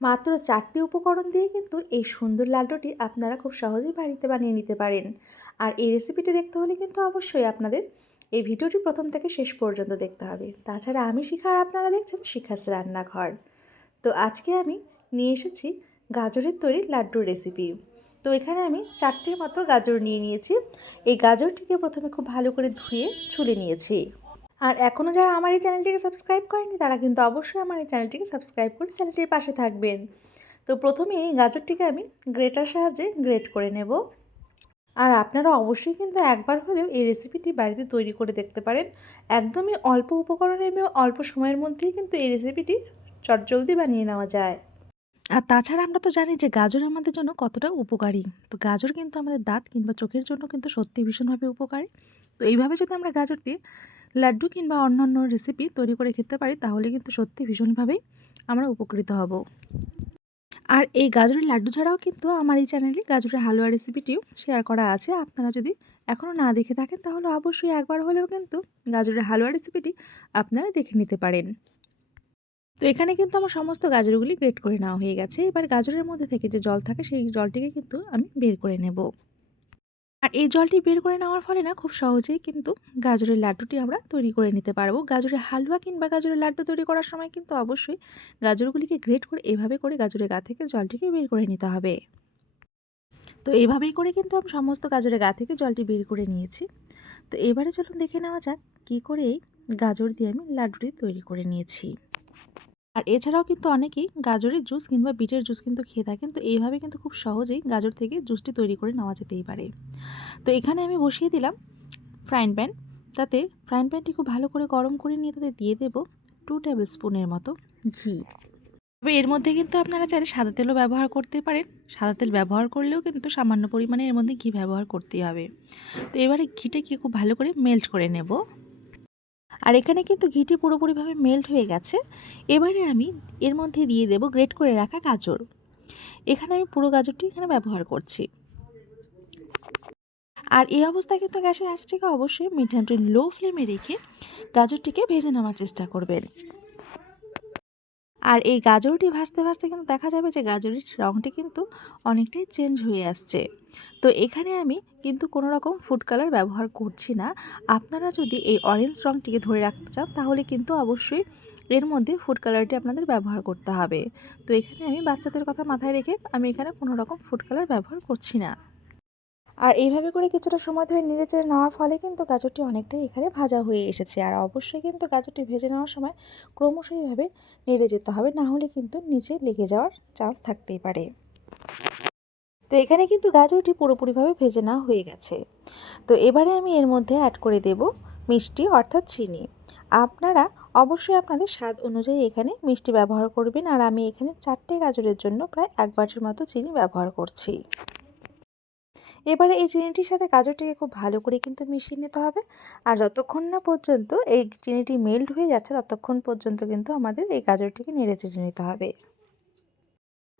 মাত্র 4টি উপকরণ দিয়ে কিন্তু এই সুন্দর লাড্ডুটি আপনারা খুব সহজেই বাড়িতে বানিয়ে নিতে পারেন। আর এই রেসিপিটি দেখতে হলে কিন্তু অবশ্যই আপনাদের এই ভিডিওটি প্রথম থেকে শেষ পর্যন্ত দেখতে হবে। তাছাড়া আমি শিখা আর আপনারা দেখছেন শিখাস রান্নাঘর। তো আজকে আমি নিয়ে এসেছি গাজরের তৈরি লাড্ডুর রেসিপি। তো এখানে আমি 4টির মতো গাজর নিয়ে নিয়েছি। এই গাজরটিকে প্রথমে খুব ভালো করে ধুয়ে ছুলে নিয়েছি। আর এখনও যারা আমার এই চ্যানেলটিকে সাবস্ক্রাইব করেনি তারা কিন্তু অবশ্যই আমার এই চ্যানেলটিকে সাবস্ক্রাইব করে চ্যানেলটির পাশে থাকবেন। তো প্রথমে এই গাজরটিকে আমি গ্রেটার সাহায্যে গ্রেট করে নেব। আর আপনারা অবশ্যই কিন্তু একবার হলেও এই রেসিপিটি বাড়িতে তৈরি করে দেখতে পারেন। একদমই অল্প উপকরণে এবং অল্প সময়ের মধ্যেই কিন্তু এই রেসিপিটি চটজলদি বানিয়ে নেওয়া যায়। আর তাছাড়া আমরা তো জানি যে গাজর আমাদের জন্য কতটা উপকারী। তো গাজর কিন্তু আমাদের দাঁত কিংবা চোখের জন্য কিন্তু সত্যি ভীষণভাবে উপকারী। তো এইভাবে যদি আমরা গাজর দিয়ে লাড্ডু কিংবা অন্যান্য রেসিপি তৈরি করে খেতে পারি তাহলে কিন্তু সত্যি ভীষণভাবেই আমরা উপকৃত হব। আর এই গাজরের লাড্ডু ছাড়াও কিন্তু আমার এই চ্যানেলে গাজরের হালুয়া রেসিপিটিও শেয়ার করা আছে। আপনারা যদি এখনও না দেখে থাকেন তাহলে অবশ্যই একবার হলেও কিন্তু গাজরের হালুয়া রেসিপিটি আপনারা দেখে নিতে পারেন। তো এখানে কিন্তু আমার সমস্ত গাজরগুলি গ্রেট করে নেওয়া হয়ে গেছে। এবার গাজরের মধ্যে থেকে যে জল থাকে সেই জলটিকে কিন্তু আমি বের করে নেব। আর এই জলটি বের করে নেওয়ার ফলে না খুব সহজেই কিন্তু গাজরের লাড্ডুটি আমরা তৈরি করে নিতে পারবো। গাজরের হালুয়া কিংবা গাজরের লাড্ডু তৈরি করার সময় কিন্তু অবশ্যই গাজরগুলিকে গ্রেট করে এভাবে করে গাজরের গা থেকে জলটিকে বের করে নিতে হবে। তো এভাবেই করে কিন্তু আমি সমস্ত গাজরের গা থেকে জলটি বের করে নিয়েছি। তো এবারে চলুন দেখে নেওয়া যাক কী করে এই গাজর দিয়ে আমি লাড্ডুটি তৈরি করে নিয়েছি। আর এছাড়াও কিন্তু অনেকেই গাজরের জুস কিংবা বিটের জুস কিন্তু খেয়ে থাকেন। তো এইভাবে কিন্তু খুব সহজেই গাজর থেকে জুসটি তৈরি করে নেওয়া যেতেই পারে। তো এখানে আমি বসিয়ে দিলাম ফ্রাইং প্যান। তাতে ফ্রাইং প্যানটি খুব ভালো করে গরম করে নিয়ে তাতে দিয়ে দেব 2 টেবিল স্পুনের মতো ঘি। তবে এর মধ্যে কিন্তু আপনারা চাইলে সাদা তেলও ব্যবহার করতে পারেন। সাদা তেল ব্যবহার করলেও কিন্তু সামান্য পরিমাণে এর মধ্যে ঘি ব্যবহার করতেই হবে। তো এবারে ঘিটাকে খুব ভালো করে মেল্ট করে নেব। আর এখানে কিন্তু ঘিটি পুরোপুরিভাবে মেল্ট হয়ে গেছে। এবারে আমি এর মধ্যে দিয়ে দেব গ্রেট করে রাখা গাজর। এখানে আমি পুরো গাজরটি এখানে ব্যবহার করছি। আর এই অবস্থায় কিন্তু গ্যাসের আঁচটিকে অবশ্যই মিডিয়াম টু লো ফ্লেমে রেখে গাজরটিকে ভেজে নেওয়ার চেষ্টা করবেন। আর এই গাজরটি ভাজতে ভাজতে কিন্তু দেখা যাবে যে গাজরের রঙটি কিন্তু অনেকটাই চেঞ্জ হয়ে আসছে। তো এখানে আমি কিন্তু কোনো রকম ফুড কালার ব্যবহার করছি না। আপনারা যদি এই অরেঞ্জ রঙটিকে ধরে রাখতে চান তাহলে কিন্তু অবশ্যই এর মধ্যে ফুড কালারটি আপনাদের ব্যবহার করতে হবে। তো এখানে আমি বাচ্চাদের কথা মাথায় রেখে আমি এখানে কোনো রকম ফুড কালার ব্যবহার করছি না। আর এইভাবে করে কিছুটা সময় ধরে নেড়েচেড়ে নেওয়ার ফলে কিন্তু গাজরটি অনেকটাই এখানে ভাজা হয়ে এসেছে। আর অবশ্যই কিন্তু গাজরটি ভেজে নেওয়ার সময় ক্রমশ এইভাবে নেড়ে যেতে হবে, না হলে কিন্তু নিচে লেগে যাওয়ার চান্স থাকতেই পারে। তো এখানে কিন্তু গাজরটি পুরোপুরিভাবে ভেজে নেওয়া হয়ে গেছে। তো এবারে আমি এর মধ্যে অ্যাড করে দেব মিষ্টি অর্থাৎ চিনি। আপনারা অবশ্যই আপনাদের স্বাদ অনুযায়ী এখানে মিষ্টি ব্যবহার করবেন। আর আমি এখানে 4টে গাজরের জন্য প্রায় 1 বাটির মতো চিনি ব্যবহার করছি। এবারে এই চিনিটির সাথে গাজরটিকে খুব ভালো করে কিন্তু মিশিয়ে নিতে হবে। আর যতক্ষণ না পর্যন্ত এই চিনিটি মেল্ট হয়ে যাচ্ছে ততক্ষণ পর্যন্ত কিন্তু আমাদের এই গাজরটিকে নেড়েচেড়ে নিতে হবে।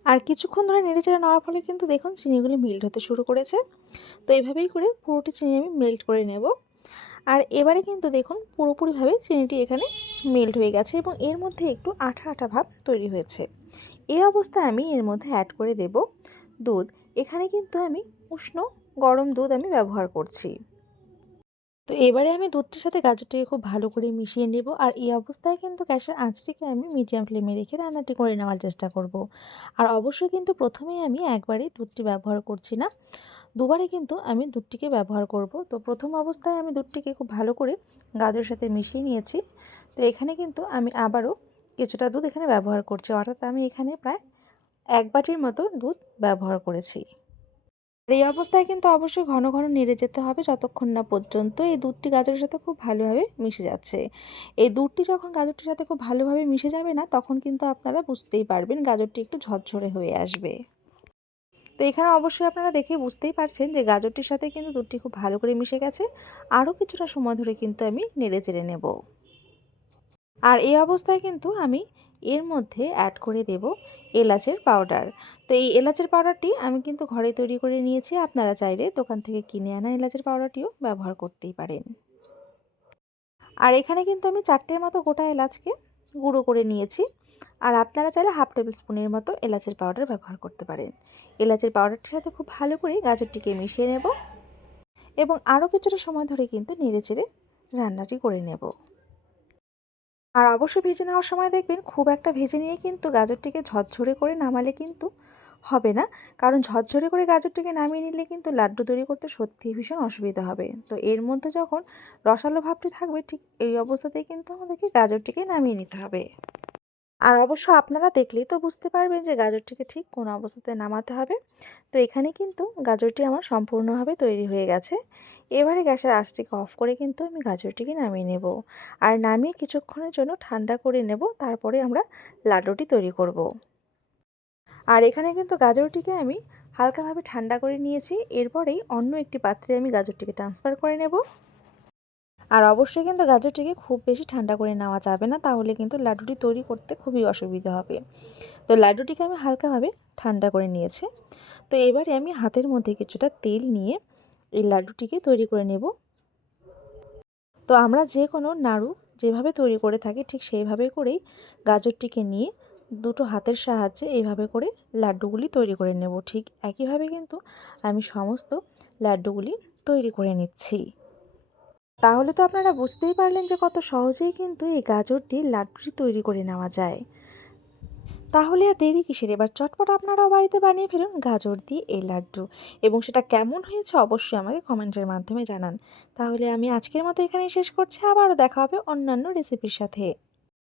আর কিছুক্ষণ ধরে নেড়েচেড়ে নেওয়ার ফলে কিন্তু দেখুন চিনিগুলি মেল্ট হতে শুরু করেছে। তো এইভাবেই করে পুরোটি চিনি আমি মেল্ট করে নেব। আর এবারে কিন্তু দেখুন পুরোপুরিভাবে চিনিটি এখানে মেল্ট হয়ে গেছে এবং এর মধ্যে একটু আঠা আঠা ভাব তৈরি হয়েছে। এই অবস্থায় আমি এর মধ্যে অ্যাড করে দেব দুধ। এখানে কিন্তু আমি উষ্ণ গরম দুধ আমি ব্যবহার করছি। তো এবারে আমি দুধটির সাথে গাজরটিকে খুব ভালো করে মিশিয়ে নেব। আর এই অবস্থায় কিন্তু গ্যাসের আঁচটিকে আমি মিডিয়াম ফ্লেমে রেখে রান্নাটি করে নেওয়ার চেষ্টা করব। আর অবশ্যই কিন্তু প্রথমেই আমি একবারই দুধটি ব্যবহার করছি না, দুবারে কিন্তু আমি দুধটিকে ব্যবহার করব। তো প্রথম অবস্থায় আমি দুধটিকে খুব ভালো করে গাজরের সাথে মিশিয়ে নিয়েছি। তো এখানে কিন্তু আমি আবারও কিছুটা দুধ এখানে ব্যবহার করছি, অর্থাৎ আমি এখানে প্রায় 1 বাটির মতো দুধ ব্যবহার করেছি। আর এই অবস্থায় কিন্তু অবশ্যই ঘন ঘন নেড়ে যেতে হবে যতক্ষণ না পর্যন্ত এই দুধটি গাজরের সাথে খুব ভালোভাবে মিশে যাচ্ছে। এই দুধটি যখন গাজরটির সাথে খুব ভালোভাবে মিশে যাবে না তখন কিন্তু আপনারা বুঝতেই পারবেন গাজরটি একটু ঝরঝরে হয়ে আসবে। তো এখানে অবশ্যই আপনারা দেখে বুঝতেই পারছেন যে গাজরটির সাথে কিন্তু দুধটি খুব ভালো করে মিশে গেছে। আরও কিছুটা সময় ধরে কিন্তু আমি নেড়ে চেড়ে নেব। আর এই অবস্থায় কিন্তু আমি এর মধ্যে অ্যাড করে দেব এলাচের পাউডার। তো এই এলাচের পাউডারটি আমি কিন্তু ঘরে তৈরি করে নিয়েছি। আপনারা চাইলে দোকান থেকে কিনে আনা এলাচের পাউডারটিও ব্যবহার করতেই পারেন। আর এখানে কিন্তু আমি 4টের মতো গোটা এলাচকে গুঁড়ো করে নিয়েছি। আর আপনারা চাইলে হাফ টেবিল স্পুনের মতো এলাচের পাউডার ব্যবহার করতে পারেন। এলাচের পাউডারটির সাথে খুব ভালো করে গাজরটিকে মিশিয়ে নেব এবং আরও কিছুটা সময় ধরে কিন্তু নেড়েচেড়ে রান্নাটি করে নেব। আর অবশ্যই ভেজে নেওয়ার সময় দেখবেন খুব একটা ভেজে নিয়ে কিন্তু গাজরটিকে ঝরঝরে করে নামালে কিন্তু হবে না, কারণ ঝরঝরে করে গাজরটিকে নামিয়ে নিলে কিন্তু লাড্ডু তৈরি করতে সত্যিই ভীষণ অসুবিধা হবে। তো এর মধ্যে যখন রসালো ভাবটি থাকবে ঠিক এই অবস্থাতেই কিন্তু আমাদেরকে গাজরটিকে নামিয়ে নিতে হবে। আর অবশ্য আপনারা দেখলেই তো বুঝতে পারবেন যে গাজরটিকে ঠিক কোন অবস্থাতে নামাতে হবে। তো এখানে কিন্তু গাজরটি আমার সম্পূর্ণভাবে তৈরি হয়ে গেছে। এবারে গ্যাসের আঁচটিকে অফ করে কিন্তু আমি গাজরটিকে নামিয়ে নেব। আর নামিয়ে কিছুক্ষণের জন্য ঠান্ডা করে নেব, তারপরে আমরা লাড্ডুটি তৈরি করব। আর এখানে কিন্তু গাজরটিকে আমি হালকাভাবে ঠান্ডা করে নিয়েছি। এরপরেই অন্য একটি পাত্রে আমি গাজরটিকে ট্রান্সফার করে নেব। আর অবশ্যই কিন্তু গাজরটিকে খুব বেশি ঠান্ডা করে নেওয়া যাবে না, তাহলে কিন্তু লাড্ডুটি তৈরি করতে খুবই অসুবিধা হবে। তো লাড্ডুটিকে আমি হালকাভাবে ঠান্ডা করে নিয়েছি। তো এবারে আমি হাতের মধ্যে কিছুটা তেল নিয়ে এই লাড্ডুটিকে তৈরি করে নেব। তো আমরা যে কোনো নাড়ু যেভাবে তৈরি করে থাকি ঠিক সেইভাবে করেই গাজরটিকে নিয়ে দুটো হাতের সাহায্যে এইভাবে করে লাড্ডুগুলি তৈরি করে নেব। ঠিক একইভাবে কিন্তু আমি সমস্ত লাড্ডুগুলি তৈরি করে নিচ্ছি। তাহলে তো আপনারা বুঝতেই পারলেন যে কত সহজেই কিন্তু এই গাজর দিয়ে লাড্ডুটি তৈরি করে নেওয়া যায়। তাহলে আর দেরি কিসের, এবার চটপট আপনারাও বাড়িতে বানিয়ে ফেলুন গাজর দিয়ে এই লাড্ডু, এবং সেটা কেমন হয়েছে অবশ্যই আমাকে কমেন্টের মাধ্যমে জানান। তাহলে আমি আজকের মতো এখানেই শেষ করছি, আবারও দেখা হবে অন্যান্য রেসিপির সাথে।